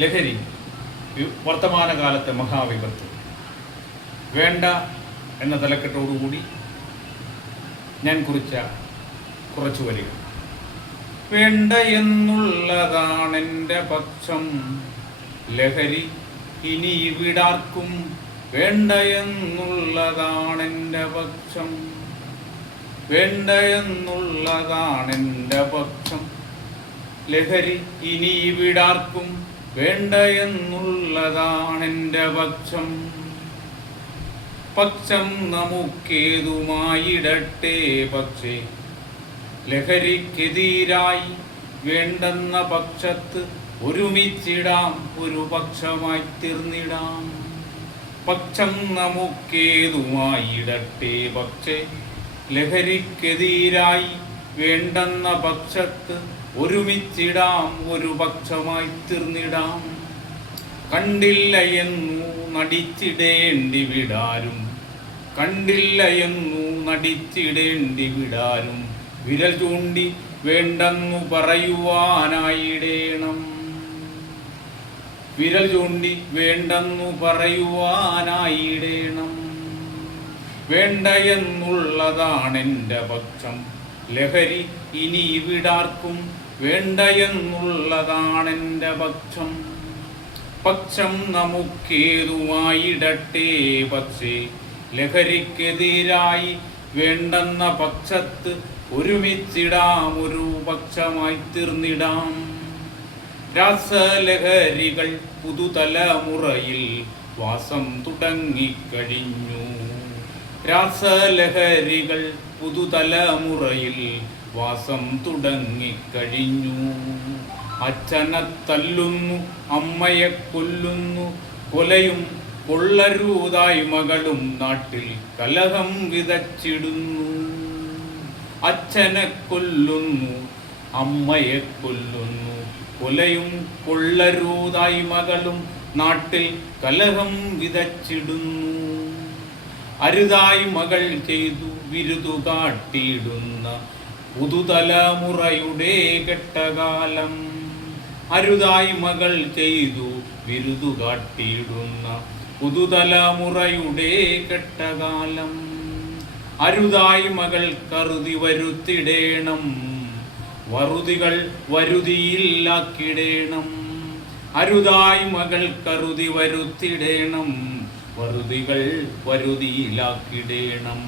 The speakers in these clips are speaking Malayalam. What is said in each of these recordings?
ലഹരി വർത്തമാനകാലത്തെ മഹാവിപത്ത്. വേണ്ട എന്ന തലക്കെട്ടോടുകൂടി ഞാൻ കുറിച്ച കുറച്ചു വരികൾ. വേണ്ട എന്നുള്ളതാണെൻ്റെ പക്ഷം, ലഹരി ഇനി ഇവിടാർക്കും വേണ്ട എന്നുള്ളതാണെൻ്റെ പക്ഷം. വേണ്ട എന്നുള്ളതാണെൻ്റെ പക്ഷം, ലഹരി ഇനി ഇവിടാർക്കും വേണ്ട എന്നുള്ളതാണെൻ്റെ പക്ഷം. പക്ഷം നമുക്കേതുമായിടട്ടെ, പക്ഷേ ലഹരിക്കെതിരായി വേണ്ടെന്ന പക്ഷത്ത് ഒരുമിച്ചിടാം, ഒരു പക്ഷമായി തീർന്നിടാം. പക്ഷം നമുക്കേതുമായിടട്ടെ, പക്ഷേ ലഹരിക്കെതിരായി വേണ്ടെന്ന പക്ഷത്ത് ഒരുമിച്ചിടാം, ഒരു പക്ഷമായി തീർന്നിടാം. കണ്ടില്ല എന്നു നടിച്ചിടേണ്ടി വിടാരും, കണ്ടില്ല എന്നു നടിച്ചിടേണ്ടി വിടാരും, വിരൽ ചൂണ്ടി വേണ്ടെന്നു പറയുവാനായിടേണം. വിരൽ ചൂണ്ടി വേണ്ടെന്നു പറയുവാനായിടേണം. വേണ്ട എന്നുള്ളതാണെൻ്റെ പക്ഷം, ലഹരി ഇനി ഇവിടാർക്കും വേണ്ട എന്നുള്ളതാണെൻ്റെ പക്ഷം. പക്ഷം നമുക്കേതുമായിടട്ടെ, പക്ഷേ ലഹരിക്കെതിരായി വേണ്ടെന്ന പക്ഷത്ത് ഒരുമിച്ചിടാം, ഒരു പക്ഷമായി തീർന്നിടാം. രാസലഹരികൾ പുതുതലമുറയിൽ വാസം തുടങ്ങിക്കഴിഞ്ഞു. രാസലഹരികൾ പുതുതലമുറയിൽ വാസം തുടങ്ങിക്കഴിഞ്ഞു. അച്ഛനെ തല്ലുന്നു, അമ്മയെ കൊല്ലുന്നു, കൊലയും കൊള്ളരുതായ്മകളും നാട്ടിൽ കലഹം വിതച്ചിടുന്നു. അച്ഛനെ കൊല്ലുന്നു, അമ്മയെ കൊല്ലുന്നു, കൊലയും കൊള്ളരുതായ്മകളും നാട്ടിൽ കലഹം വിതച്ചിടുന്നു. അരുതായ്മകൾ ചെയ്തു വിരുതു കാട്ടിയിടുന്ന പുതുതലമുറയുടെ കെട്ടകാലം. അരുതായ്മകൾ ചെയ്തു വിരുതു കാട്ടിയിടുന്ന പുതുതലമുറയുടെ കെട്ടകാലം. അരുതായ്മകൾ കരുതി വരുത്തിടേണം, വറുതികൾ വരുതിയിലാക്കിടേണം. അരുതായ്മകൾ കരുതി വരുത്തിടേണം, വറുതികൾ വരുതിയിലാക്കിടേണം.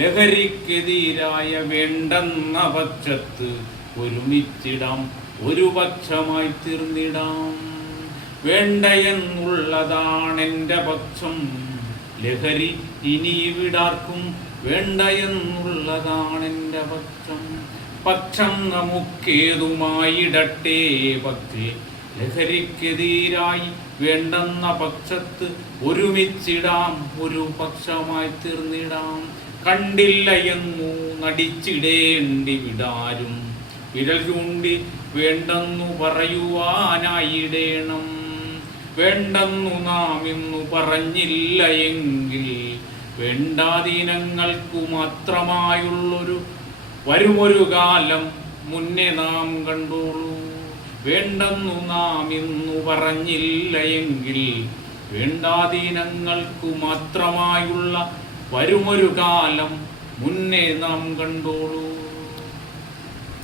ലഹരിക്കെതിരായ വേണ്ടെന്ന പക്ഷത്ത് ഒരുമിച്ചിടാം, ഒരു പക്ഷമായി തീർന്നിടാം. വേണ്ട എന്നുള്ളതാണെൻ്റെ പക്ഷം, ലഹരി ഇനി ഇവിടാർക്കും വേണ്ട എന്നുള്ളതാണെൻ്റെ പക്ഷം. പക്ഷം നമുക്കേതുമായിടട്ടെ, പക്ഷേ ലഹരിക്കെതിരായി വേണ്ടെന്ന പക്ഷത്ത് ഒരുമിച്ചിടാം, ഒരു പക്ഷമായി തീർന്നിടാം. കണ്ടില്ല എന്നു നടിച്ചിടേണ്ടി വിടാരും, വിരൽ ചൂണ്ടി വേണ്ടെന്നു പറയുവാനായിടേണം. വേണ്ടെന്നു നാം ഇന്നു പറഞ്ഞില്ല എങ്കിൽ വേണ്ടാദീനങ്ങൾക്കു മാത്രമായുള്ളൊരു വരുമൊരു കാലം മുന്നേ നാം കണ്ടോളൂ. വേണ്ടെന്നു നാം ഇന്നു പറഞ്ഞില്ല എങ്കിൽ വേണ്ടാദീനങ്ങൾക്കു മാത്രമായുള്ള വരുമൊരു കാലം മുന്നേ നാം കണ്ടോളൂ.